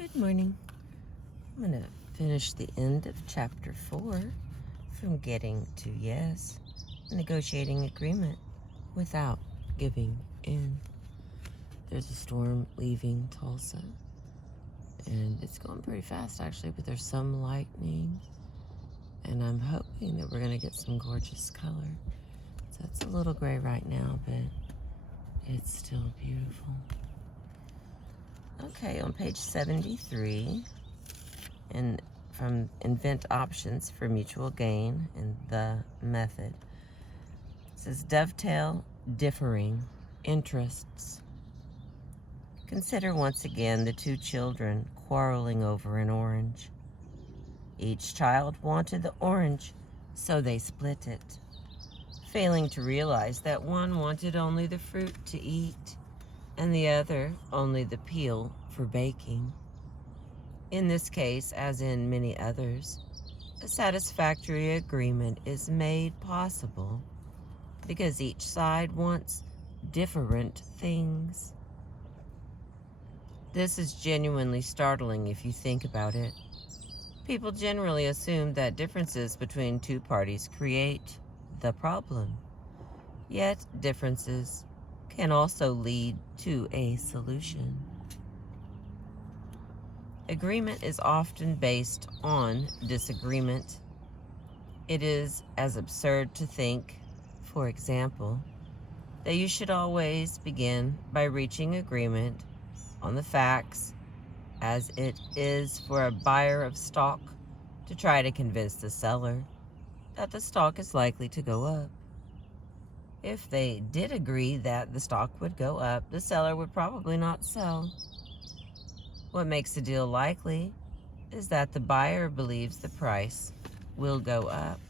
Good morning. I'm going to finish the end of chapter 4 from getting to yes, negotiating agreement without giving in. There's a storm leaving Tulsa, and it's going pretty fast actually, but there's some lightning, and I'm hoping that we're going to get some gorgeous color. So it's a little gray right now, but it's still beautiful. Okay, on page 73, and from Invent Options for Mutual Gain and the Method, it says dovetail differing interests. Consider once again the two children quarreling over an orange. Each child wanted the orange, so they split it, failing to realize that one wanted only the fruit to eat and the other only the peel for baking. In this case, as in many others, a satisfactory agreement is made possible because each side wants different things. This is genuinely startling if you think about it. People generally assume that differences between two parties create the problem. Yet differences can also lead to a solution. Agreement is often based on disagreement. It is as absurd to think, for example, that you should always begin by reaching agreement on the facts as it is for a buyer of stock to try to convince the seller that the stock is likely to go up. If they did agree that the stock would go up, the seller would probably not sell. What makes the deal likely is that the buyer believes the price will go up,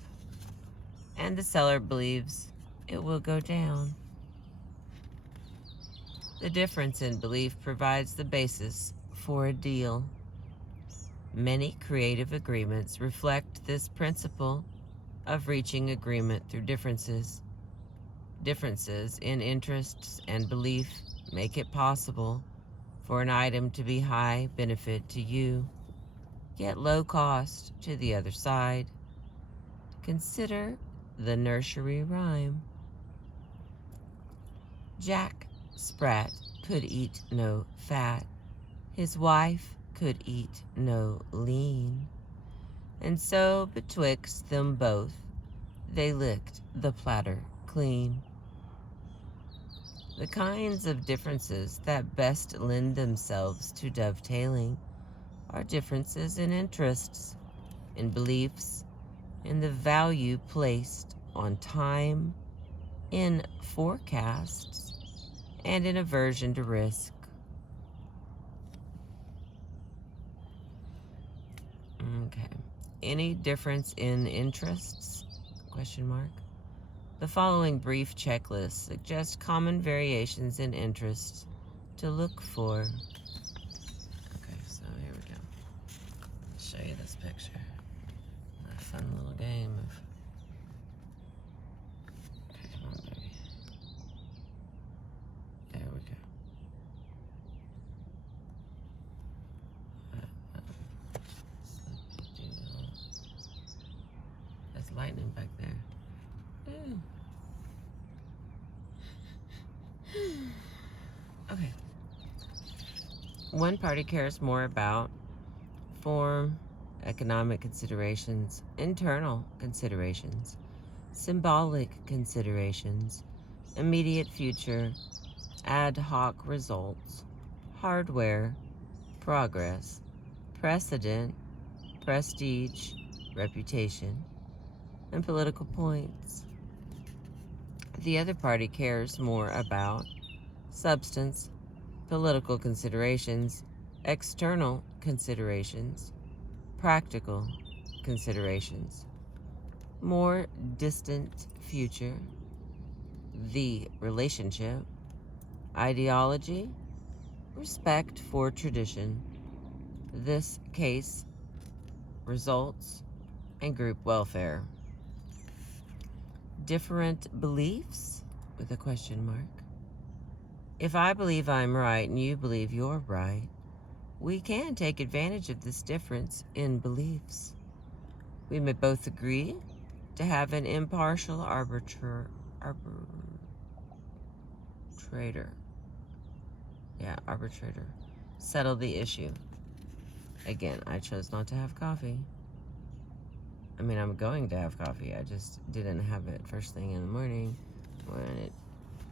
and the seller believes it will go down. The difference in belief provides the basis for a deal. Many creative agreements reflect this principle of reaching agreement through differences. Differences in interests and belief make it possible for an item to be high benefit to you, yet low cost to the other side. Consider the nursery rhyme. Jack Sprat could eat no fat. His wife could eat no lean. And so betwixt them both they licked the platter clean. The kinds of differences that best lend themselves to dovetailing are differences in interests, in beliefs, in the value placed on time, in forecasts, and in aversion to risk. Okay. Any difference in interests? Question mark. The following brief checklist suggests common variations in interests to look for. Okay, so here we go. I'll show you this picture. A fun little game of. Okay, come on, baby. There we go. That's lightning back there. Ooh. Okay. One party cares more about form, economic considerations, internal considerations, symbolic considerations, immediate future, ad hoc results, hardware, progress, precedent, prestige, reputation, and political points. The other party cares more about substance, political considerations, external considerations, practical considerations, more distant future, the relationship, ideology, respect for tradition, this case, results, and group welfare. Different beliefs with a question mark. If I believe I'm right and you believe you're right, we can take advantage of this difference in beliefs. We may both agree to have an impartial arbitrator. Arbitrator. Settle the issue. Again, I chose not to have coffee. I mean, I'm going to have coffee. I just didn't have it first thing in the morning.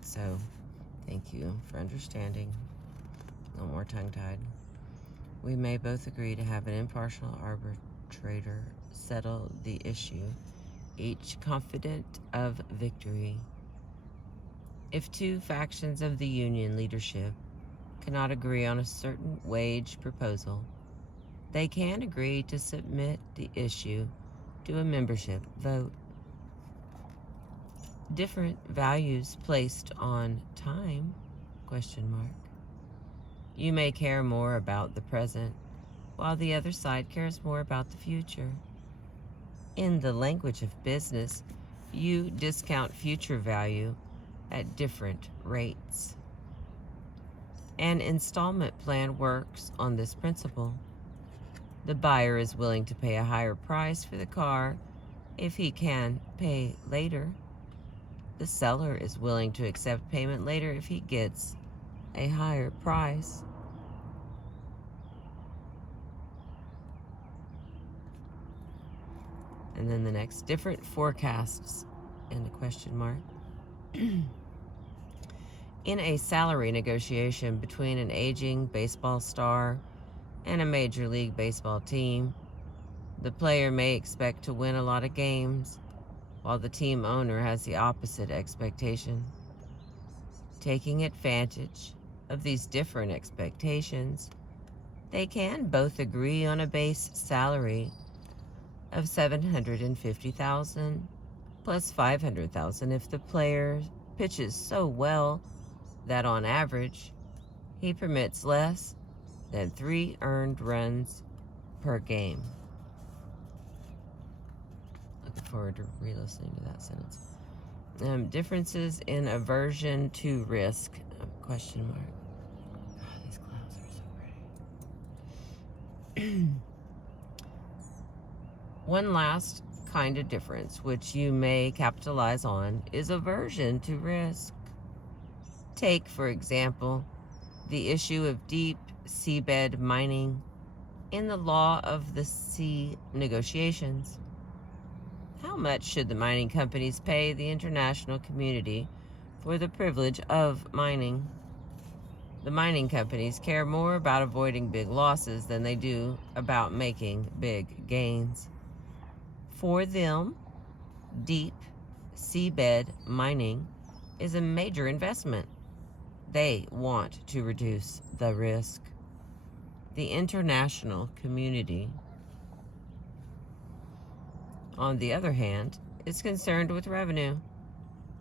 So, thank you for understanding. No more tongue-tied. We may both agree to have an impartial arbitrator settle the issue, each confident of victory. If two factions of the union leadership cannot agree on a certain wage proposal, they can agree to submit the issue to a membership vote. Different values placed on time? You may care more about the present, while the other side cares more about the future. In the language of business, you discount future value at different rates. An installment plan works on this principle. The buyer is willing to pay a higher price for the car if he can pay later. The seller is willing to accept payment later if he gets a higher price. And then the next, different forecasts, and a question mark. In a salary negotiation between an aging baseball star and a Major League Baseball team, the player may expect to win a lot of games, while the team owner has the opposite expectation. Taking advantage of these different expectations, they can both agree on a base salary of $750,000 plus $500,000 if the player pitches so well that on average he permits less than 3 earned runs per game. Looking forward to re-listening to that sentence. Differences in aversion to risk? Question mark. Oh, these clouds are so pretty. One last kind of difference, which you may capitalize on, is aversion to risk. Take, for example, the issue of deep seabed mining in the law of the sea negotiations. How much should the mining companies pay the international community for the privilege of mining? The mining companies care more about avoiding big losses than they do about making big gains. For them, deep seabed mining is a major investment. They want to reduce the risk. The international community, on the other hand, is concerned with revenue.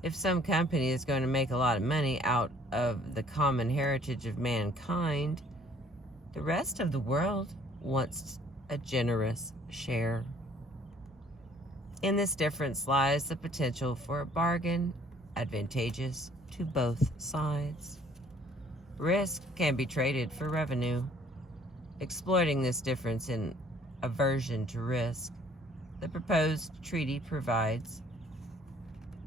If some company is going to make a lot of money out of the common heritage of mankind, the rest of the world wants a generous share. In this difference lies the potential for a bargain advantageous to both sides. Risk can be traded for revenue. Exploiting this difference in aversion to risk, the proposed treaty provides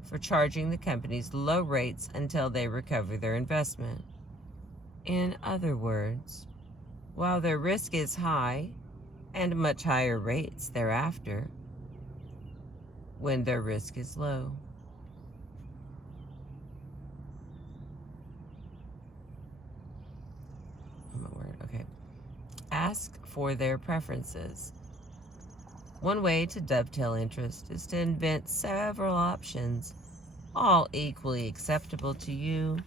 for charging the companies low rates until they recover their investment. In other words, while their risk is high and much higher rates thereafter when their risk is low. Okay. Ask for their preferences. One way to dovetail interest is to invent several options, all equally acceptable to you,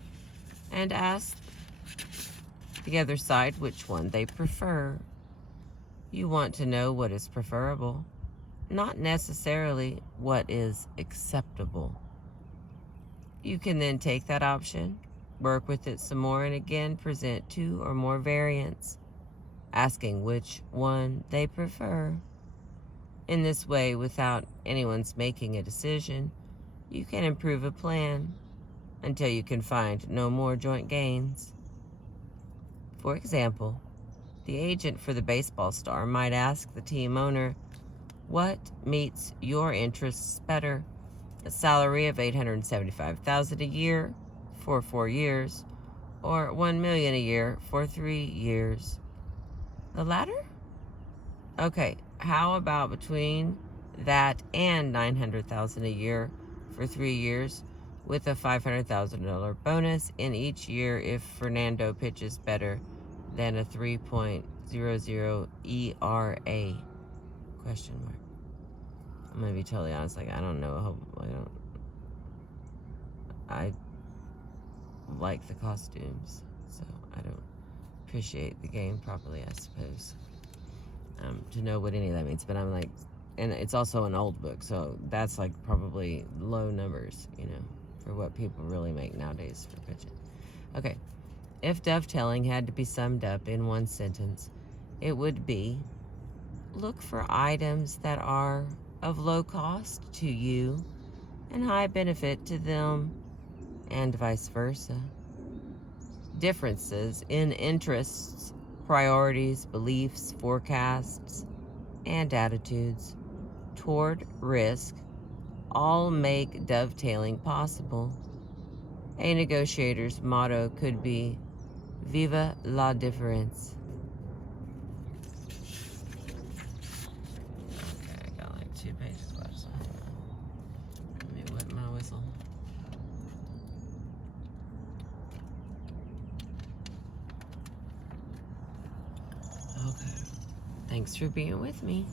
and ask the other side which one they prefer. You want to know what is preferable, not necessarily what is acceptable. You can then take that option, work with it some more, and again present 2 or more variants, asking which one they prefer. In this way, without anyone's making a decision, you can improve a plan until you can find no more joint gains. For example, The agent for the baseball star might ask the team owner, what meets your interests better? A salary of $875,000 a year for 4 years, or $1 million a year for 3 years? The latter? Okay, how about between that and $900,000 a year for 3 years, with a $500,000 bonus in each year if Fernando pitches better than a 3.00 ERA? Question mark. I'm gonna be totally honest. Like, I don't know. I like the costumes, so I don't appreciate the game properly, I suppose, to know what any of that means. But I'm like, and it's also an old book, so that's like probably low numbers, for what people really make nowadays for pitching. Okay, if dovetailing had to be summed up in one sentence, it would be: look for items that are of low cost to you and high benefit to them, and vice versa. Differences in interests, priorities, beliefs, forecasts, and attitudes toward risk all make dovetailing possible. A negotiator's motto could be Viva la difference. Okay, I got like 2 pages left, so hang on. Let me wet my whistle. Okay. Thanks for being with me.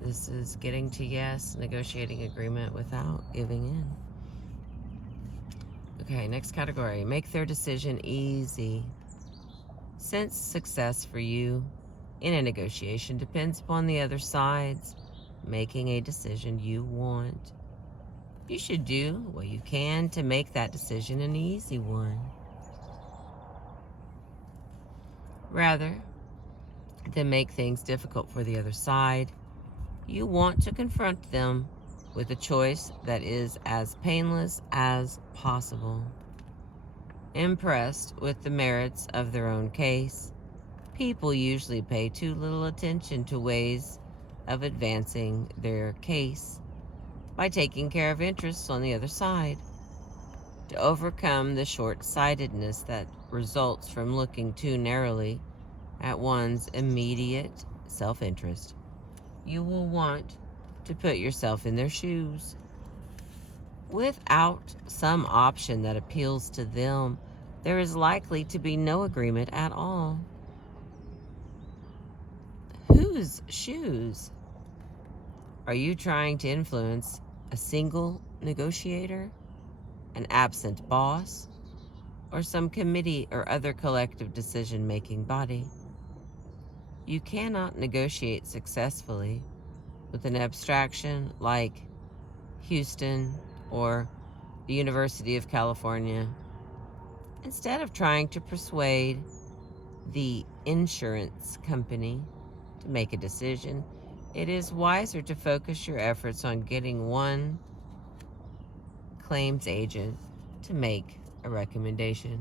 This is getting to yes, negotiating agreement without giving in. Okay, next category. Make their decision easy. Since success for you in a negotiation depends upon the other side's making a decision you want, you should do what you can to make that decision an easy one. Rather than make things difficult for the other side, you want to confront them with a choice that is as painless as possible. Impressed with the merits of their own case, people usually pay too little attention to ways of advancing their case by taking care of interests on the other side. To overcome the short-sightedness that results from looking too narrowly at one's immediate self-interest, you will want to put yourself in their shoes. Without some option that appeals to them, there is likely to be no agreement at all. Whose shoes? Are you trying to influence a single negotiator, an absent boss, or some committee or other collective decision-making body? You cannot negotiate successfully with an abstraction like Houston or the University of California. Instead of trying to persuade the insurance company to make a decision, it is wiser to focus your efforts on getting one claims agent to make a recommendation.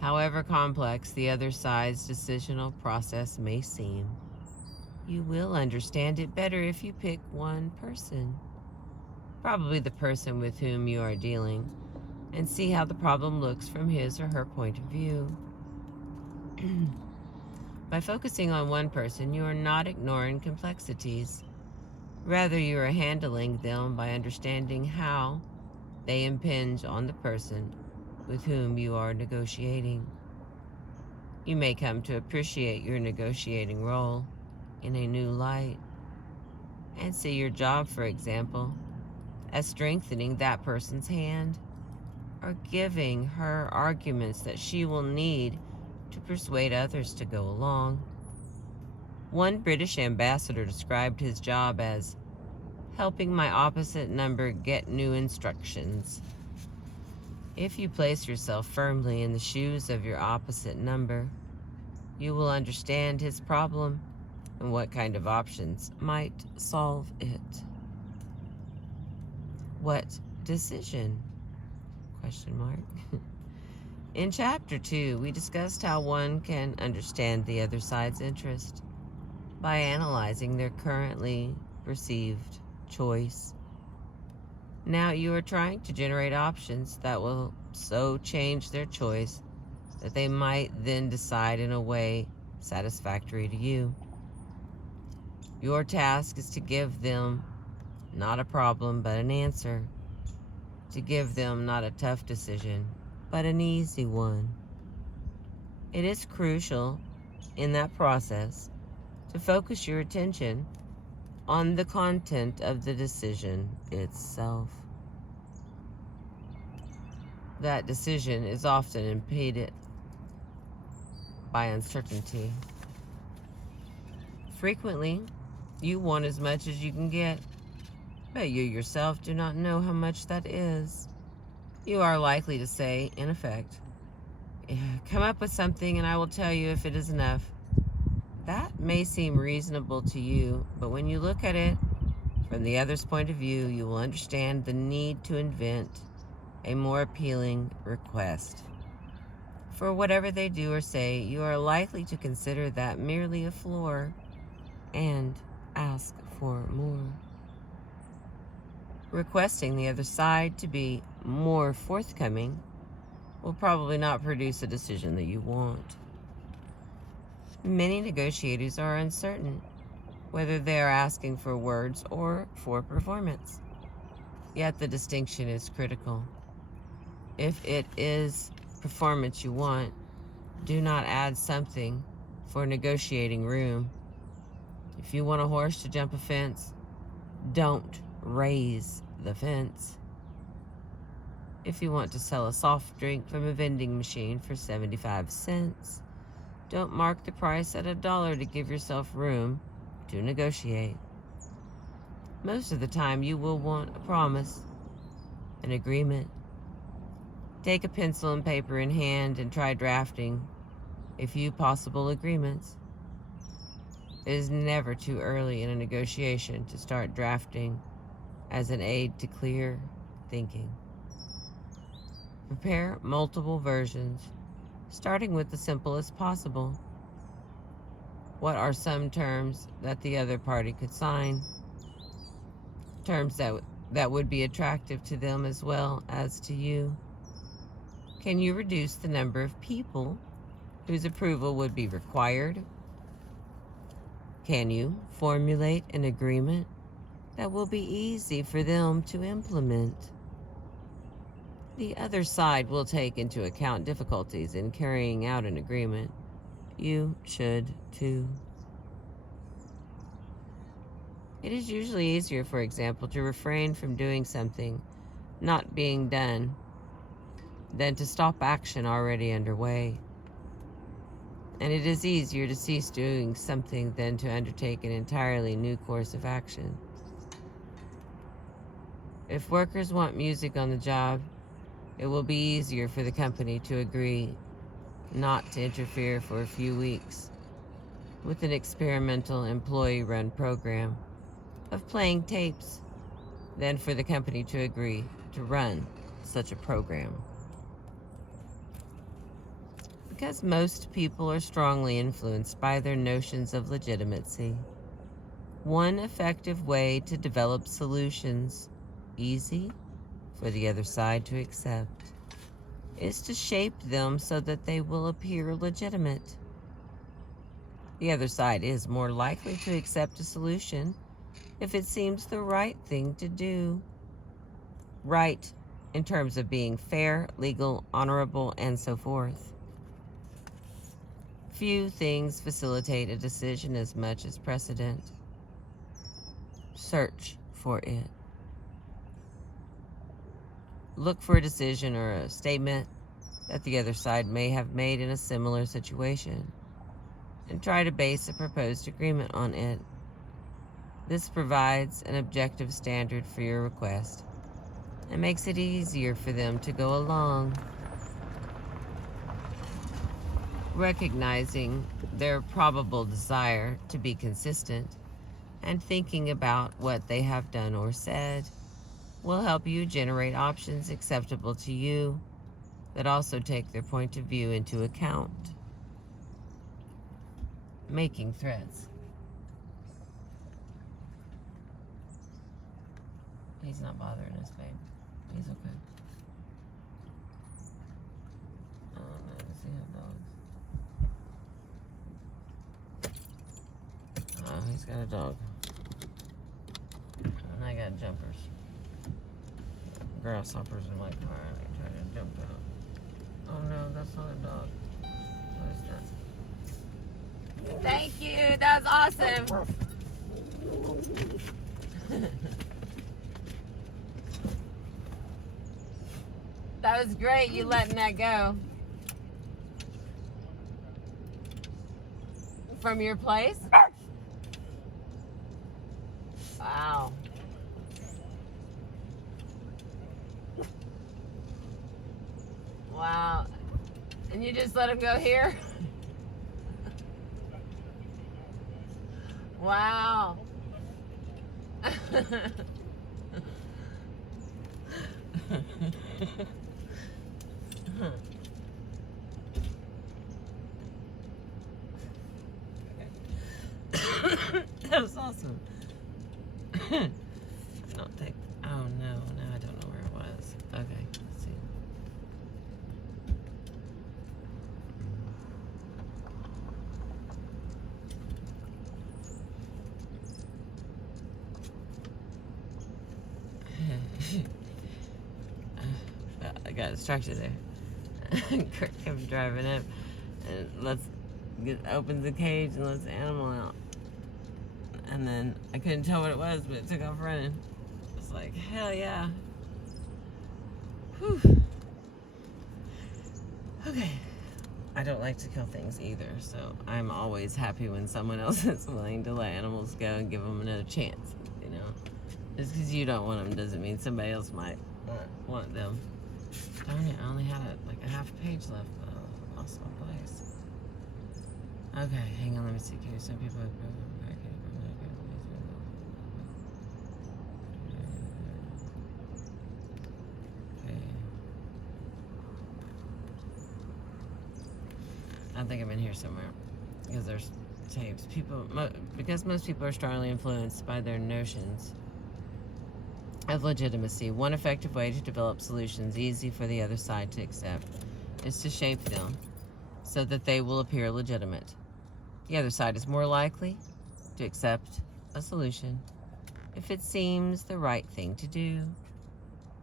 However complex the other side's decisional process may seem, you will understand it better if you pick one person, probably the person with whom you are dealing, and see how the problem looks from his or her point of view. By focusing on one person, you are not ignoring complexities. Rather, you are handling them by understanding how they impinge on the person with whom you are negotiating. You may come to appreciate your negotiating role in a new light and see your job, for example, as strengthening that person's hand or giving her arguments that she will need to persuade others to go along. One British ambassador described his job as helping my opposite number get new instructions. If you place yourself firmly in the shoes of your opposite number, you will understand his problem and what kind of options might solve it. What decision? Question mark. In Chapter 2, we discussed how one can understand the other side's interest by analyzing their currently perceived choice. Now you are trying to generate options that will so change their choice that they might then decide in a way satisfactory to you. Your task is to give them not a problem, but an answer. To give them not a tough decision, but an easy one. It is crucial in that process to focus your attention on the content of the decision itself. That decision is often impeded by uncertainty. Frequently, you want as much as you can get, but you yourself do not know how much that is. You are likely to say, in effect, "Come up with something and I will tell you if it is enough." That may seem reasonable to you, but when you look at it from the other's point of view, you will understand the need to invent a more appealing request. For whatever they do or say, you are likely to consider that merely a floor and ask for more. Requesting the other side to be more forthcoming will probably not produce a decision that you want. Many negotiators are uncertain whether they are asking for words or for performance. Yet the distinction is critical. If it is performance you want, do not add something for negotiating room. If you want a horse to jump a fence, don't raise the fence. If you want to sell a soft drink from a vending machine for 75 cents, don't mark the price at $1 to give yourself room to negotiate. Most of the time you will want a promise, an agreement. Take a pencil and paper in hand and try drafting a few possible agreements. It is never too early in a negotiation to start drafting as an aid to clear thinking. Prepare multiple versions, starting with the simplest possible. What are some terms that the other party could sign? Terms that would be attractive to them as well as to you. Can you reduce the number of people whose approval would be required? Can you formulate an agreement that will be easy for them to implement? The other side will take into account difficulties in carrying out an agreement. You should too. It is usually easier, for example, to refrain from doing something not being done than to stop action already underway. And it is easier to cease doing something than to undertake an entirely new course of action. If workers want music on the job, it will be easier for the company to agree not to interfere for a few weeks with an experimental employee-run program of playing tapes than for the company to agree to run such a program. Because most people are strongly influenced by their notions of legitimacy, one effective way to develop solutions easy for the other side to accept is to shape them so that they will appear legitimate. The other side is more likely to accept a solution if it seems the right thing to do. Right in terms of being fair, legal, honorable, and so forth. Few things facilitate a decision as much as precedent. Search for it. Look for a decision or a statement that the other side may have made in a similar situation, and try to base a proposed agreement on it. This provides an objective standard for your request and makes it easier for them to go along. Recognizing their probable desire to be consistent and thinking about what they have done or said will help you generate options acceptable to you that also take their point of view into account. Making threats. He's not bothering us, babe. He's okay. Oh no, does he have dogs? Oh, he's got a dog. And I got jumpers. Grasshoppers in my car and I try to jump out. Oh no, that's not a dog. What is that? Thank you, that was awesome. That was great, you letting that go. From your place? Wow. Wow. And you just let him go here? Wow. That was awesome. Don't take. Oh no, now I don't know where it was. Okay, let's see. I got distracted there. Kurt kept driving up and opens the cage and lets the animal out. And then I couldn't tell what it was, but it took off running. I was like, hell yeah. Whew. Okay. I don't like to kill things either, so I'm always happy when someone else is willing to let animals go and give them another chance, you know? Just because you don't want them doesn't mean somebody else might want them. Darn it, I only had like a half page left, but I lost my place. Okay, hang on, let me see. Some people have I think I'm in here somewhere because there's tapes. Because most people are strongly influenced by their notions of legitimacy, one effective way to develop solutions easy for the other side to accept is to shape them so that they will appear legitimate. The other side is more likely to accept a solution if it seems the right thing to do.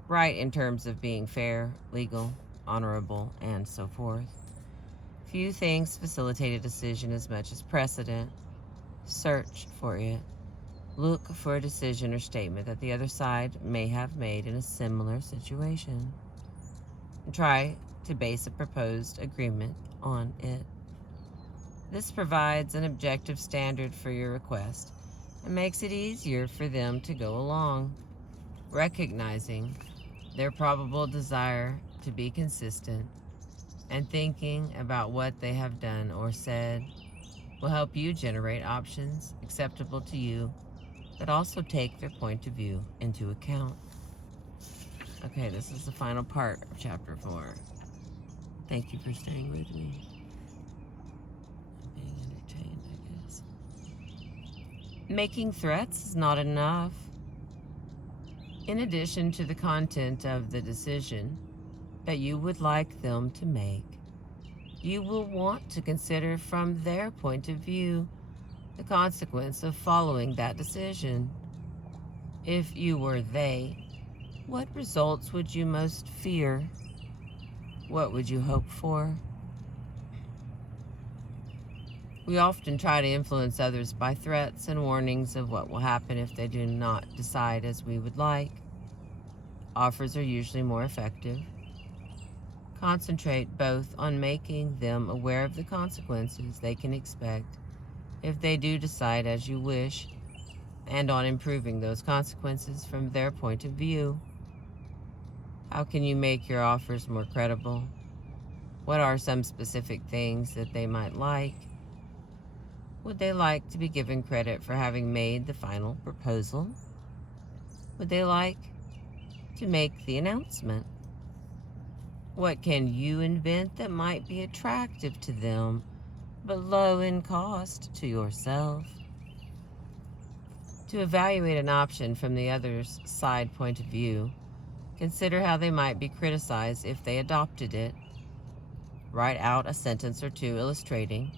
Right in terms of being fair, legal, honorable, and so forth. Few things facilitate a decision as much as precedent. Search for it. Look for a decision or statement that the other side may have made in a similar situation. And try to base a proposed agreement on it. This provides an objective standard for your request and makes it easier for them to go along. Recognizing their probable desire to be consistent and thinking about what they have done or said will help you generate options acceptable to you that also take their point of view into account. Okay, this is the final part of chapter 4. Thank you for staying with me. I'm being entertained, I guess. Making threats is not enough. In addition to the content of the decision that you would like them to make, you will want to consider from their point of view the consequence of following that decision. If you were they, what results would you most fear? What would you hope for? We often try to influence others by threats and warnings of what will happen if they do not decide as we would like. Offers are usually more effective. Concentrate both on making them aware of the consequences they can expect if they do decide as you wish, and on improving those consequences from their point of view. How can you make your offers more credible? What are some specific things that they might like? Would they like to be given credit for having made the final proposal? Would they like to make the announcement? What can you invent that might be attractive to them, but low in cost to yourself? To evaluate an option from the other's side point of view, consider how they might be criticized if they adopted it. Write out a sentence or two illustrating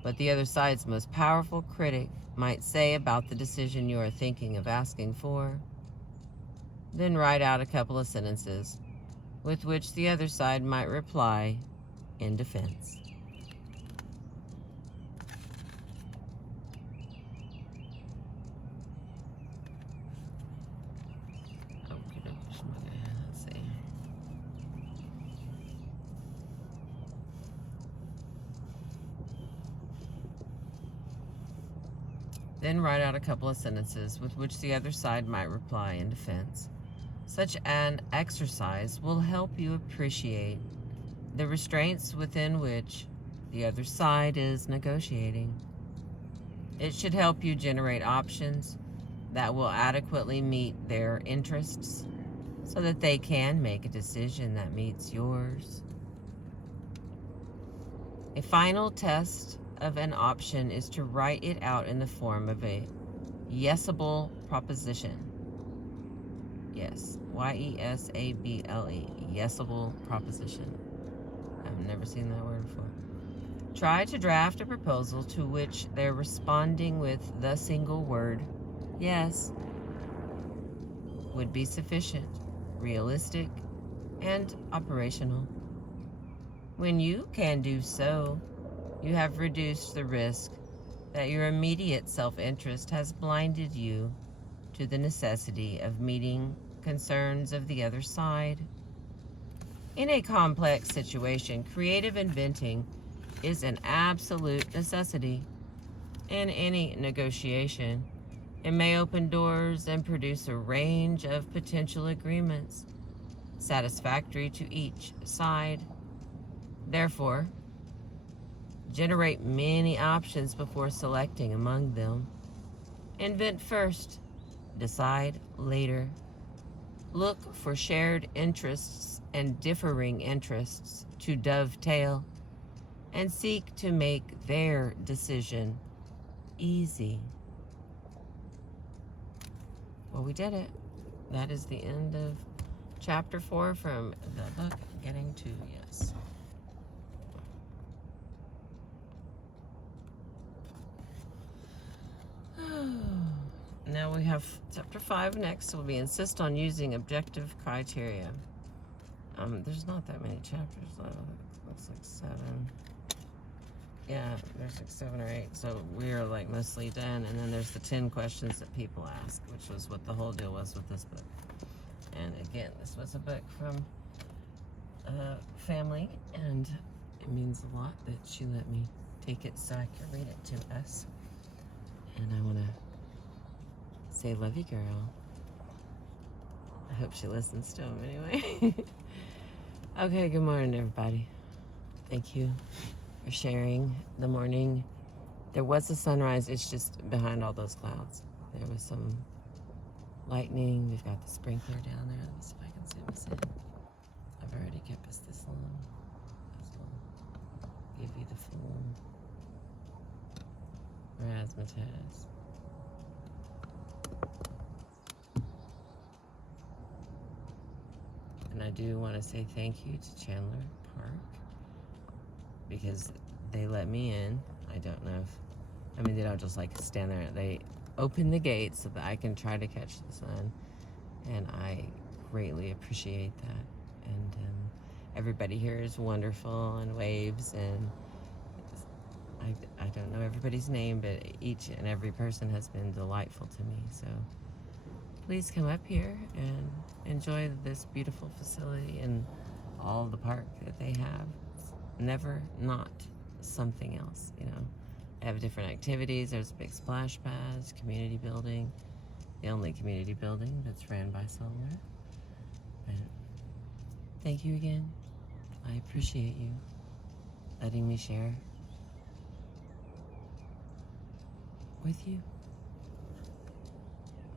what the other side's most powerful critic might say about the decision you are thinking of asking for. Then write out a couple of sentences with which the other side might reply in defense. Let's see. Then write out a couple of sentences with which the other side might reply in defense. Such an exercise will help you appreciate the restraints within which the other side is negotiating. It should help you generate options that will adequately meet their interests so that they can make a decision that meets yours. A final test of an option is to write it out in the form of a yesable proposition. Yes, Y-E-S-A-B-L-E, yesable proposition. I've never seen that word before. Try to draft a proposal to which they're responding with the single word, yes, would be sufficient, realistic, and operational. When you can do so, you have reduced the risk that your immediate self-interest has blinded you to the necessity of meeting concerns of the other side. In a complex situation, creative inventing is an absolute necessity. In any negotiation, it may open doors and produce a range of potential agreements satisfactory to each side. Therefore, generate many options before selecting among them. Invent first, decide later. Look for shared interests and differing interests to dovetail, and seek to make their decision easy. Well, we did it. That is the end of chapter 4 from the book Getting to Yes. Now we have chapter 5 next. Will be insist on using objective criteria. There's not that many chapters. Looks like 7. Yeah, there's like 7 or 8. So we're like mostly done. And then there's the 10 questions that people ask, which was what the whole deal was with this book. And again, this was a book from family, and it means a lot that she let me take it so I could read it to us. And I want to say love you, girl. I hope she listens to him anyway. Okay, good morning, everybody. Thank you for sharing the morning. There was a sunrise. It's just behind all those clouds. There was some lightning. We've got the sprinkler down there. Let's see if I can zoom this in. I've already kept us this long. So I'll give you the full razzmatazz. And I do want to say thank you to Chandler Park, because they let me in. I don't know if, they don't just like stand there. They open the gates so that I can try to catch the sun. And I greatly appreciate that. And everybody here is wonderful and waves. And I don't know everybody's name, but each and every person has been delightful to me. So please come up here and enjoy this beautiful facility and all the park that they have. It's never not something else, They have different activities. There's a big splash pads, community building, the only community building that's ran by solar. But thank you again. I appreciate you letting me share with you.